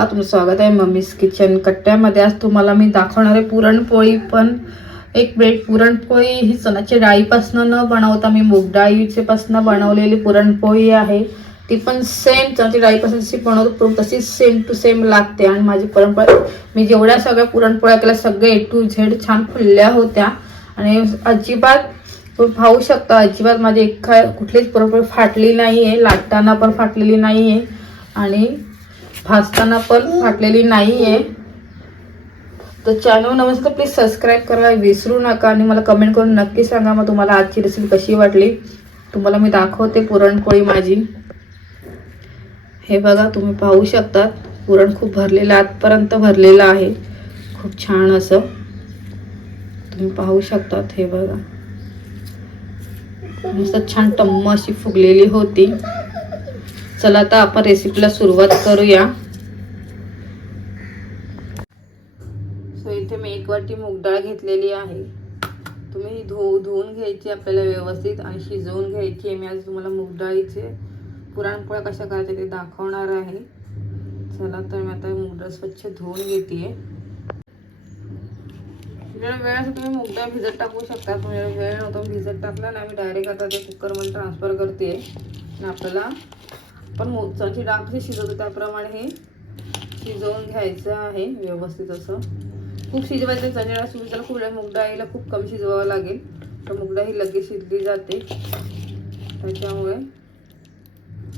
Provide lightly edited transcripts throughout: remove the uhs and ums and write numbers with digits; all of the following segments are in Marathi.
नमस्कार, तुमचं स्वागत आहे मम्मीज किचन कट्ट्यामध्ये। आज तुम्हाला मी दाखवणार आहे पुरणपोळी। पण एक वेळ पुरणपोळी ही चण्याच्या डाळीपासून न बनवता मी मूग डाळीचे पासून बनवलेली पुरणपोळी आहे। ती पण सेम चण्याच्या डाळीपासून जशी बनवतो तशीच सेम टू सेम लागते। आणि माझी पुरणपोळी मी जेवढ्या सगळ्या पुरणपोळ्या केल्या सगळे A to Z छान फुलल्या होत्या। आणि अजिबात तुम्ही पाहू शकता अजिबात माझी कुठलीच पुरणपोळी फाटली नाही आहे, लाटताना पण फाटलेली नाही आहे आणि भाजताना पण फाटलेली नाही आहे। तर चॅनल नमस्ते, तर प्लीज सबस्क्राईब करायला विसरू नका आणि मला कमेंट करून नक्की सांगा मग तुम्हाला आजची रेसिपी कशी वाटली। तुम्हाला मी दाखवते पुरणपोळी माझी। हे बघा, तुम्ही पाहू शकता पुरण खूप भरलेलं आतपर्यंत भरलेलं आहे, खूप छान असं तुम्ही पाहू शकता। हे बघा मस्त छान टम्म अशी फुगलेली होती। चला आता आपण रेसिपीला सुरुवात करूया। सो इथे मी 1 वाटी मूग डाळ घेतलेली आहे। तुम्ही धुवून घ्यायची आपल्याला व्यवस्थित आणि शिजवून घ्यायची। मी आज तुम्हाला मूग डाळीचे पुरणपोळ्या कशा करायच्या ते दाखवणार आहे। चला तर मी आता मूग डाळ स्वच्छ धुवून घेते। वेळ असं तुम्ही मूग डाळ भिजत टाकू शकता। तुम्ही वेळ नव्हता भिजत टाकला ना, मी डायरेक्ट आता ते कुकरमध्ये ट्रान्सफर करते आणि आपल्याला पण चण्याची डाळ कशी शिजवतो त्याप्रमाणे हे शिजवून घ्यायचं आहे व्यवस्थित असं। खूप शिजवायचं चण्याची डाळ शिजवायला खूप मूग डाळीला खूप कमी शिजवावं लागेल, तर मूग डाळ ही लगेच शिजली जाते, त्याच्यामुळे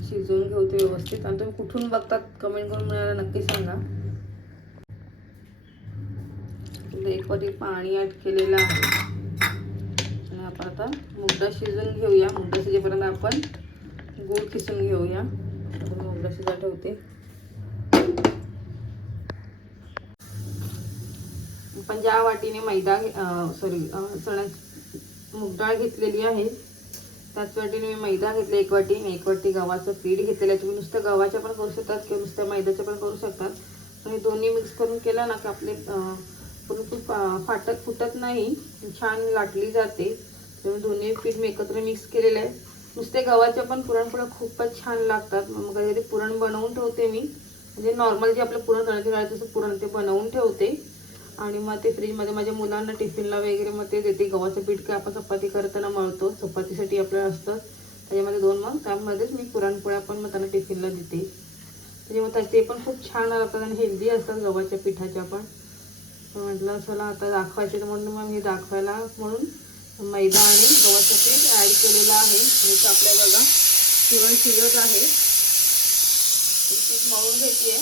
शिजवून घेते व्यवस्थित। आणि तुम्ही कुठून बघतात कमेंट करून मला नक्की सांगा। 1 वाटी पाणी ॲड केलेलं आहे आणि आपण आता मूग डाळ शिजवून घेऊया। मूग डाळ शिजेपर्यंत आपण गूळ किसून घेऊया। मूग डाळ शिजायला ठेवते। आपण ज्या वाटीने चणा मूग डाळ घेतलेली आहे त्याच वाटीने मी मैदा घेतला 1 वाटी। 1 वाटी गव्हाचं पीठ घेतलेलं आहे। तुम्ही नुसतं गव्हाच्या पण करू शकतात किंवा नुसत्या मैद्याच्या पण करू शकतात। पण हे दोन्ही मिक्स करून केलं ना की आपले पुरण फुटत नाही, छान लाटली जाते। त्यामुळे दोन्ही पीठ मी एकत्र मिक्स केलेलं आहे। नुसते गव्हाच्या पण पुरणपोळ्या खूपच छान लागतात। मग कधी पुरण बनवून ठेवते मी, म्हणजे नॉर्मल जे आपलं पुरण चण्याच्या डाळीचं पुरण ते बनवून ठेवते आणि मग ते फ्रीजमध्ये माझ्या मुलांना टिफिनला वगैरे मग ते देते। गव्हाचं पीठ काय आपण चपाती करताना मळतो, चपातीसाठी आपल्याला असतं त्याच्यामध्ये 2, मग त्यामध्येच मी पुरणपोळ्या पण मग त्यांना टिफिनला देते। त्याच्यामुळे ते पण खूप छान लागतात आणि हेल्दी असतात गव्हाच्या पिठाच्या पण। म्हटलं चला आता दाखवायचे म्हणून मग मी दाखवायला म्हणून मैदा आणि गव्हाचं पीठ ॲड केलेलं आहे। जसं आपल्या बघा पुरण शिजत आहे, पीठ मळून घेते।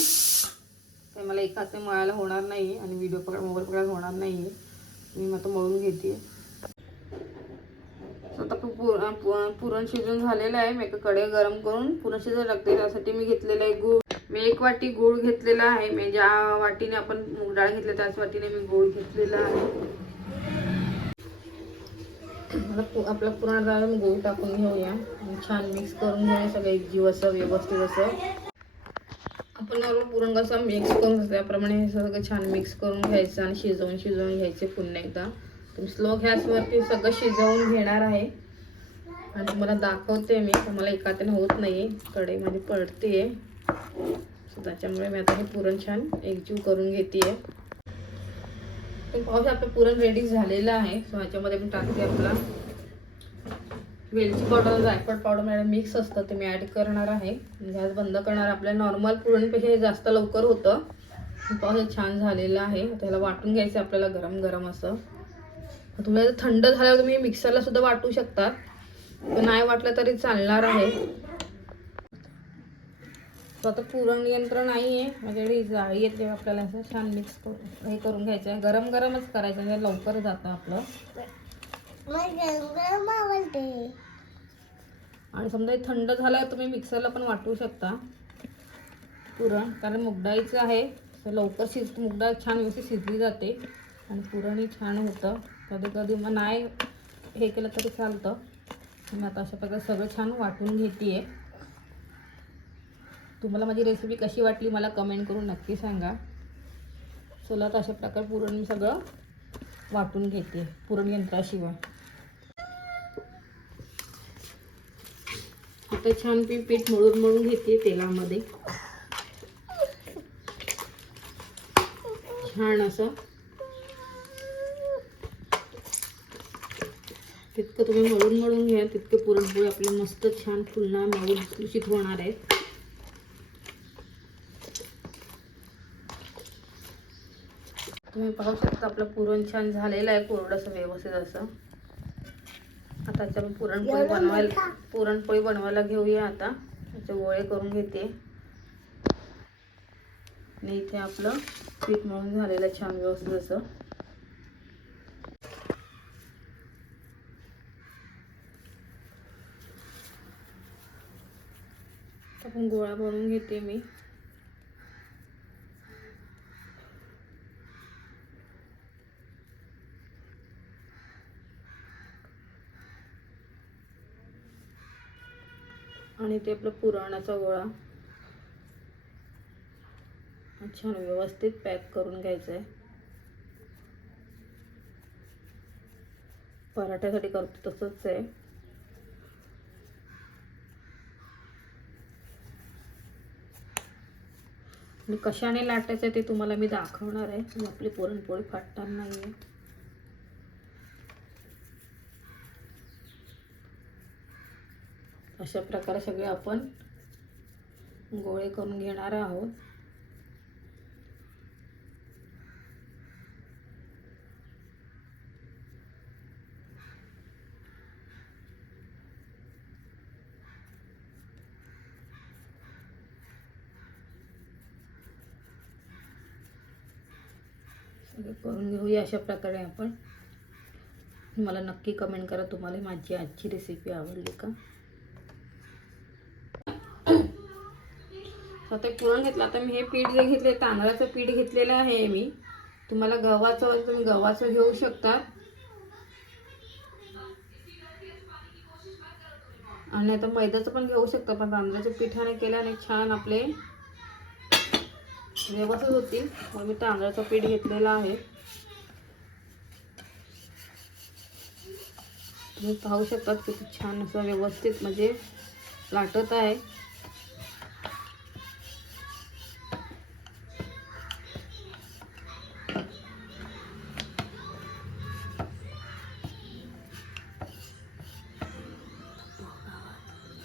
ते मला एका हाताने मळायला होणार नाही आणि मोबाईल पकडायला होणार नाही, मी आता मळून घेते। आता पुरण शिजून झालेलं आहे। मी एका कढई गरम करून पुरण शिजायला लागते, त्यासाठी मी घेतलेलं आहे गूळ। मी 1 वाटी गूळ घेतलेला आहे। मी ज्या वाटीने आपण मूग डाळ घेतली त्याच वाटीने मी गूळ घेतलेला आहे। आपल्या पुरण डाळीला मी गूळ टाकून घेऊया, छान मिक्स करून घेऊया सगळं एकजीव असं व्यवस्थित असं। आपण नॉर्मल पुरण कसं मिक्स करून त्याप्रमाणे हे सगळं छान मिक्स करून घ्यायचं आणि शिजवून घ्यायचे पुन्हा एकदा। तुम्ही स्लो गॅसवरती सगळं शिजवून घेणार आहे आणि तुम्हाला दाखवते मी। तुम्हाला एका हाताने होत नाही, कढईमध्ये पडते, त्याच्यामुळे मी आता हे पुरण छान एकजीव करून घेते। तुम्ही पाहू शकता आपलं पुरण रेडी झालेलं आहे। सो ह्याच्यामध्ये मी टाकते आपला वेलची पावडर, जायफळ पावडर मिक्स असतं ते मी ॲड करणार आहे। गॅस बंद करणार। आपल्या नॉर्मल पुरणपेक्षा हे जास्त लवकर होतं। पाहू छान झालेलं आहे। त्याला वाटून घ्यायचं आपल्याला गरम गरम असं। तुम्हाला थंड झाल्यावर तुम्ही मिक्सरला सुद्धा वाटू शकतात, पण नाही वाटलं तरी चालणार आहे। आता पुरण यंत्र नाही आहे माझ्याकडे, जाळी येते, आपल्याला असं छान मिक्स करून हे करून घ्यायचं आहे। गरम गरमच करायचं म्हणजे लवकर जातं आपलं। आणि समजा थंड झाल्यावर तुम्ही मिक्सरला पण वाटू शकता पुरण, कारण मूग डाळीचं आहे तर लवकर मूग डाळ छान व्यवस्थित शिजली जाते आणि पुरणही छान होतं। कधी कधी मग नाही हे केलं तरी चालतं। मी आता अशा प्रकारे सगळं छान वाटून घेते। तुम्हाला माझी रेसिपी कशी वाटली मला कमेंट करून नक्की सांगा। चला तर अशा प्रकारे पुरण मी सगळं वाटून घेते पुरण यंत्राशिवाय। आता छान पीठ मळून घेते तेलामध्ये। छान असं तितकं तुम्ही मळून घ्या, तितके पुरणपोळी आपले मस्त छान फुलणार, मऊ लुसलुशीत होणार आहेत. तुम्ही पाहू शकता आपलं पुरण छान झालेलं आहे, कोरडंसं व्यवस्थित असं. आता आपण पुरणपोळी बनवायला घेऊया. आता त्याचे गोळे करून घेते आणि इथे आपलं पीठ मळून झालेलं छान व्यवस्थित असं. आपण गोळा बनवून घेते मी. आणि ते आपलं पुरणाचा गोळा छान व्यवस्थित पॅक करून घ्यायचा आहे. पराठ्यासाठी करतो तसंच आहे. आणि कशाने लाटायचं ते तुम्हाला मी दाखवणार आहे. आपली पुरणपोळी फाटणार नाहीये. अशा प्रकारे सगळे आपण गोळे करून घेणार आहोत. सगळे करून घेऊया अशा प्रकारे आपण. मला नक्की कमेंट करा तुम्हाला माझी आजची रेसिपी आवडली का. आता पुरण घेतलं. आता मी हे पीठ जे घेतले तांदळाचं पीठ घेतलेलं आहे मी. तुम्हाला गव्हाचं तुम्ही गव्हाचं घेऊ शकता आणि आता मैद्याचं पण घेऊ शकता, पण तांदळाच्या पिठाने केल्याने छान आपले व्यवस्थित होतील. मग मी तांदळाचं पीठ घेतलेलं आहे. तुम्ही पाहू शकता किती छान असं व्यवस्थित म्हणजे लाटत आहे.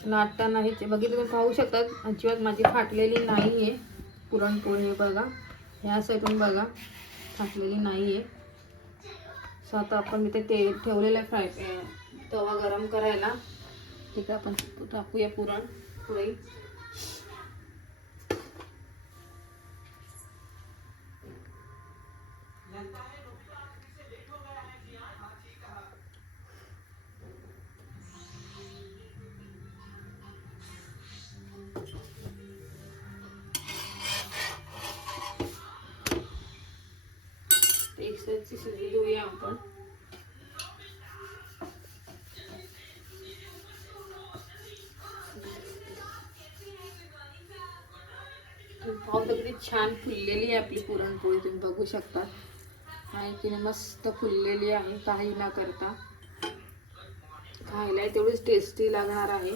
लाटताना हे बघितलं तुम्ही पाहू शकता अजिबात माझी फाटलेली नाही आहे पुरणपोळी. हे बघा, ह्या साईडून बघा फाटलेली नाही आहे. सो आता आपण इथे तेल ठेवलेलं आहे तवा गरम करायला. ठीक आहे, आपण टाकूया पुरणपोळी. एक साईडची शिजू देऊया आपण. पाहू किती छान फुललेली आहे आपली पुरणपोळी. तुम्ही बघू शकता आहे की मस्त फुललेली आहे. काही न करता खायला तेवढीच टेस्टी लागणार आहे.